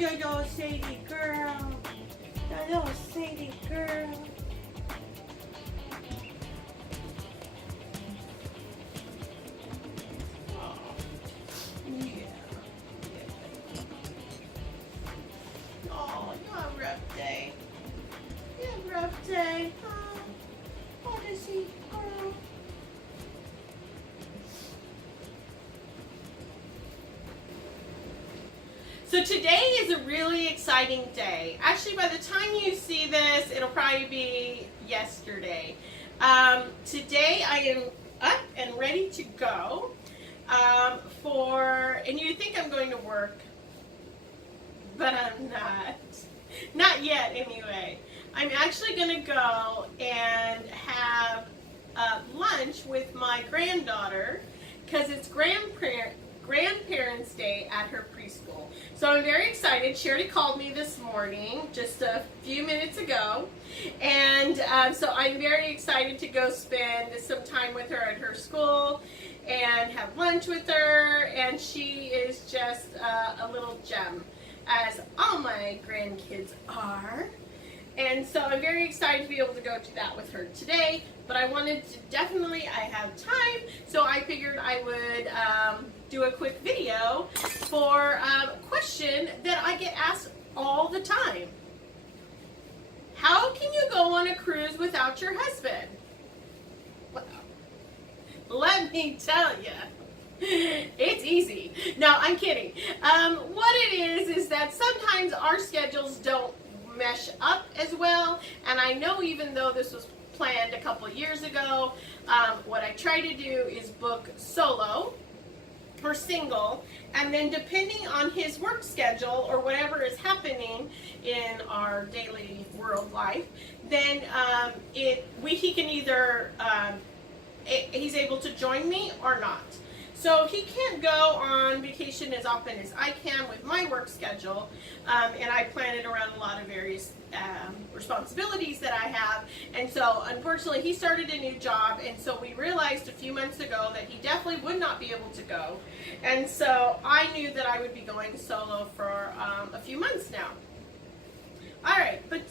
your little Sadie girl. That little Sadie girl. Oh, yeah. Oh, you have a rough day. You have a rough day. Oh, Odyssey girl. So today is a really exciting day. Actually, by the time you see this, it'll probably be yesterday. Today I am up and ready to go and you think I'm going to work, but I'm not. Not yet, anyway. I'm actually going to go and have lunch with my granddaughter because it's Grandparents' Day at her preschool. So I'm very excited. She already called me this morning, just a few minutes ago. And so I'm very excited to go spend some time with her at her school and have lunch with her. And she is just a little gem, as all my grandkids are. And so I'm very excited to be able to go to that with her today. But I wanted to I have time, so I figured I would do a quick video for a question that I get asked all the time. How can you go on a cruise without your husband? Well, let me tell you, it's easy. No, I'm kidding. What it is that sometimes our schedules don't mesh up as well, and I know even though this was planned a couple years ago, what I try to do is book solo or single, and then depending on his work schedule or whatever is happening in our daily world life, then he can either he's able to join me or not. So he can't go on vacation as often as I can with my work schedule, and I plan it around a lot of various responsibilities that I have. And so unfortunately he started a new job, and so we realized a few months ago that he definitely would not be able to go. And so I knew that I would be going solo for a few months now. Alright, but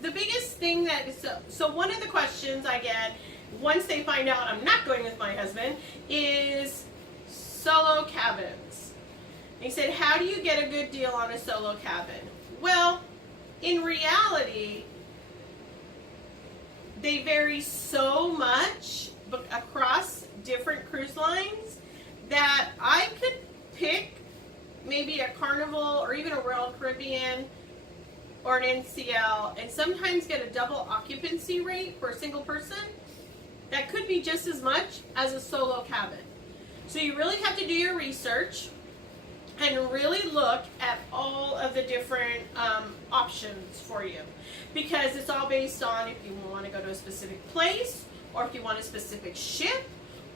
the biggest thing that is, so one of the questions I get once they find out I'm not going with my husband is solo cabins. He said, how do you get a good deal on a solo cabin? Well, in reality, they vary so much across different cruise lines that I could pick maybe a Carnival or even a Royal Caribbean or an NCL and sometimes get a double occupancy rate for a single person that could be just as much as a solo cabin. So you really have to do your research and really look at all of the different options for you, because it's all based on if you want to go to a specific place, or if you want a specific ship,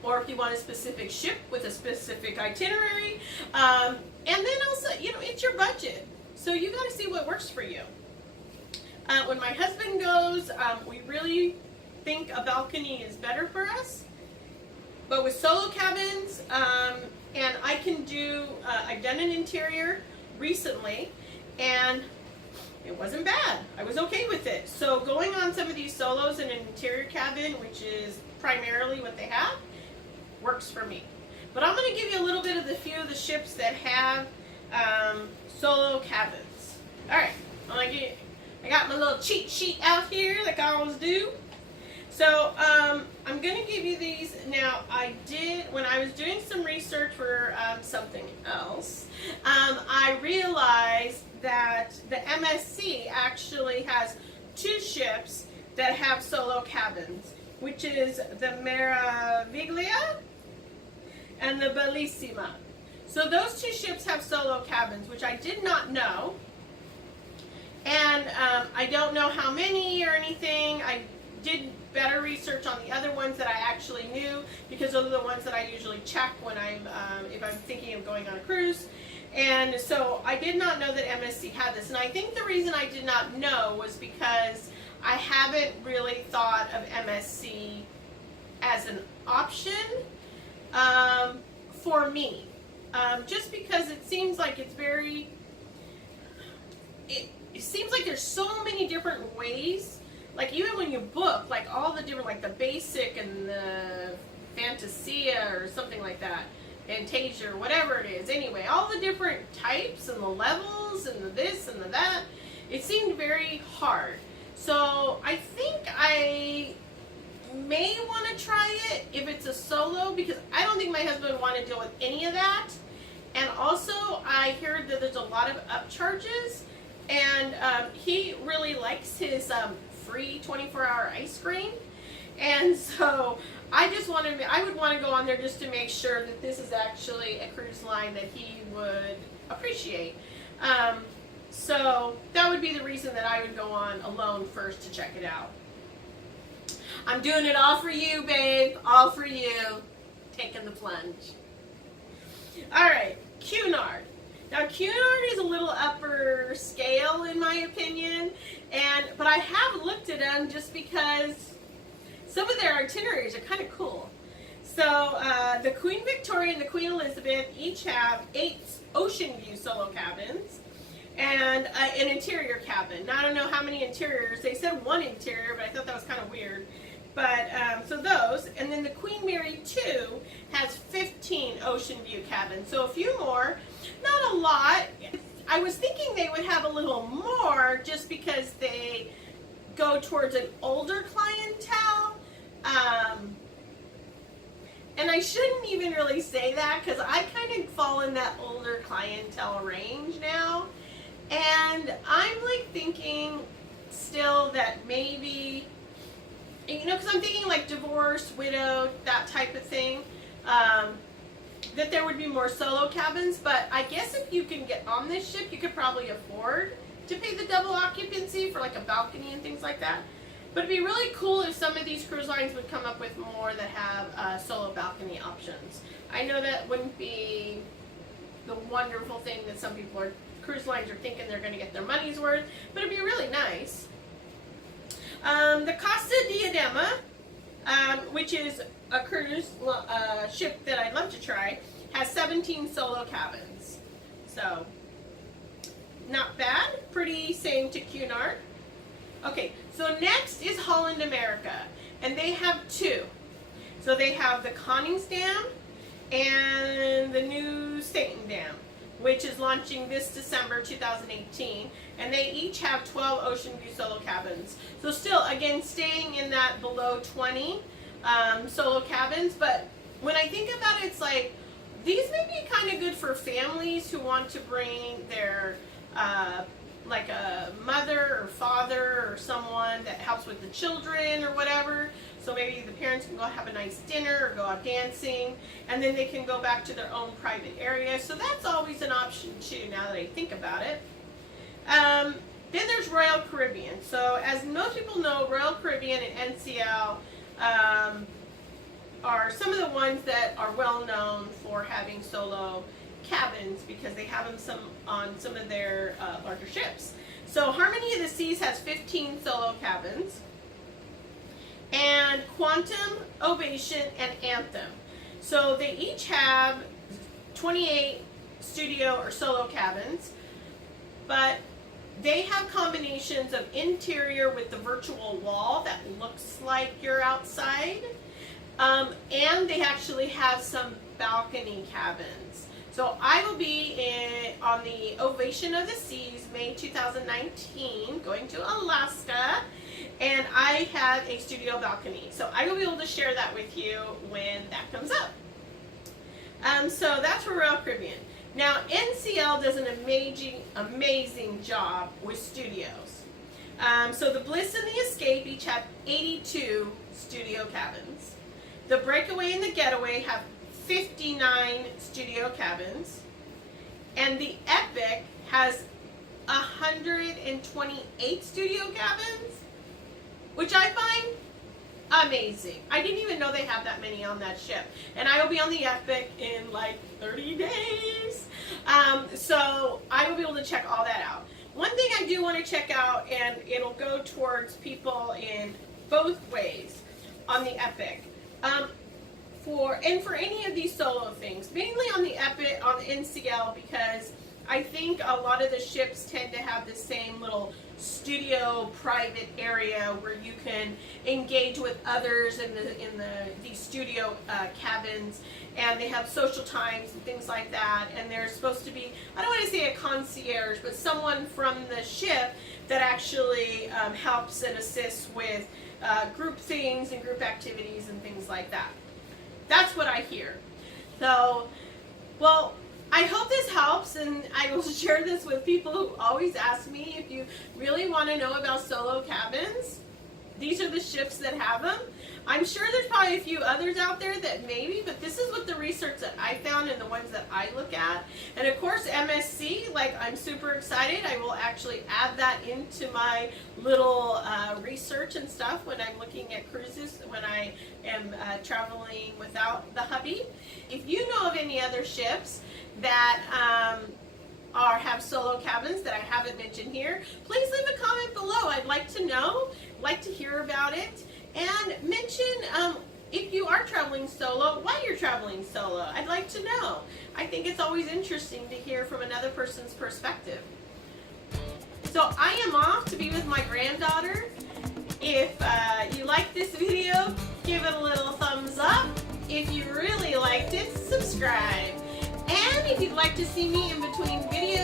or if you want a specific ship with a specific itinerary, and then also, it's your budget. So you got to see what works for you. When my husband goes, we really think a balcony is better for us, but with solo cabins, and I can do, I've done an interior recently, and it wasn't bad. I was okay with it. So going on some of these solos in an interior cabin, which is primarily what they have, works for me. But I'm going to give you a little bit of the few of the ships that have solo cabins. Alright, I got my little cheat sheet out here like I always do. So I'm going to give you these. Now, when I was doing some research for something else, I realized that the MSC actually has two ships that have solo cabins, which is the Meraviglia and the Bellissima. So those two ships have solo cabins, which I did not know. And I don't know how many or anything. I did better research on the other ones that I actually knew, because those are the ones that I usually check when if I'm thinking of going on a cruise. And so I did not know that MSC had this. And I think the reason I did not know was because I haven't really thought of MSC as an option for me. Just because it seems like it's very, it seems like there's so many different ways. Like even when you book, like all the different, like the basic and the Fantasia or something like that, Fantasia or whatever it is. Anyway, all the different types and the levels and the this and the that. It seemed very hard. So I think I may want to try it if it's a solo, because I don't think my husband would want to deal with any of that. And also I heard that there's a lot of upcharges, and he really likes his free 24-hour ice cream. And so I would want to go on there just to make sure that this is actually a cruise line that he would appreciate. So that would be the reason that I would go on alone first to check it out. I'm doing it all for you, babe. All for you. Taking the plunge. All right, Cunard. Now, Cunard is a little upper scale in my opinion, but I have looked at them just because some of their itineraries are kind of cool. So the Queen Victoria and the Queen Elizabeth each have 8 ocean view solo cabins and an interior cabin. Now, I don't know how many interiors. They said 1 interior, but I thought that was kind of weird. But so those, and then the Queen Mary 2 has 15 ocean view cabins. So a few more, not a lot. I was thinking they would have a little more just because they go towards an older clientele. And I shouldn't even really say that because I kind of fall in that older clientele range now. And I'm like thinking still that maybe, you know, because I'm thinking like divorced, widowed, that type of thing, that there would be more solo cabins. But I guess if you can get on this ship, you could probably afford to pay the double occupancy for like a balcony and things like that. But it'd be really cool if some of these cruise lines would come up with more that have solo balcony options. I know that wouldn't be the wonderful thing that some people are, cruise lines are thinking they're going to get their money's worth, but it'd be really nice. The Costa Diadema, which is a cruise ship that I'd love to try, has 17 solo cabins. So, not bad. Pretty same to Cunard. Okay, so next is Holland America, and they have 2. So they have the Koningsdam and the new Statendam, which is launching this December 2018, and they each have 12 ocean view solo cabins. So still, again, staying in that below 20 solo cabins, but when I think about it, it's like, these may be kind of good for families who want to bring their, like a mother or father or someone that helps with the children or whatever. So maybe the parents can go have a nice dinner or go out dancing, and then they can go back to their own private area. So that's always an option too, now that I think about it. Then there's Royal Caribbean. So as most people know, Royal Caribbean and NCL are some of the ones that are well known for having solo cabins because they have them on some of their larger ships. So Harmony of the Seas has 15 solo cabins, and Quantum, Ovation, and Anthem. So they each have 28 studio or solo cabins, but they have combinations of interior with the virtual wall that looks like you're outside, and they actually have some balcony cabins. So I will be on the Ovation of the Seas, May 2019, going to Alaska, and I have a studio balcony. So I will be able to share that with you when that comes up. So that's for Royal Caribbean. Now NCL does an amazing job with studios. So the Bliss and the Escape each have 82 studio cabins. The Breakaway and the Getaway have 59 studio cabins, and the Epic has 128 studio cabins, which I find amazing. I didn't even know they have that many on that ship, and I will be on the Epic in like 30 days, so I will be able to check all that out. One thing I do want to check out, and it'll go towards people in both ways on the Epic, for any of these solo things, mainly on the Epic, on the NCL, because I think a lot of the ships tend to have the same little studio private area where you can engage with others in these studio cabins, and they have social times and things like that, and there's supposed to be, I don't want to say a concierge, but someone from the ship that actually helps and assists with group things and group activities and things like that. That's what I hear. So, well, I hope this helps, and I will share this with people who always ask me if you really want to know about solo cabins. These are the ships that have them. I'm sure there's probably a few others out there that maybe, but this is what the research that I found and the ones that I look at. And of course, MSC, like, I'm super excited. I will actually add that into my little research and stuff when I'm looking at cruises, when I am traveling without the hubby. If you know of any other ships that have solo cabins that I haven't mentioned here, please leave a comment below. I'd like to know, like to hear about it, and mention if you are traveling solo, why you're traveling solo. I'd like to know. I think it's always interesting to hear from another person's perspective. So I am off to be with my granddaughter. If you like this video, give it a little thumbs up. If you really liked it, subscribe. And if you'd like to see me in between videos,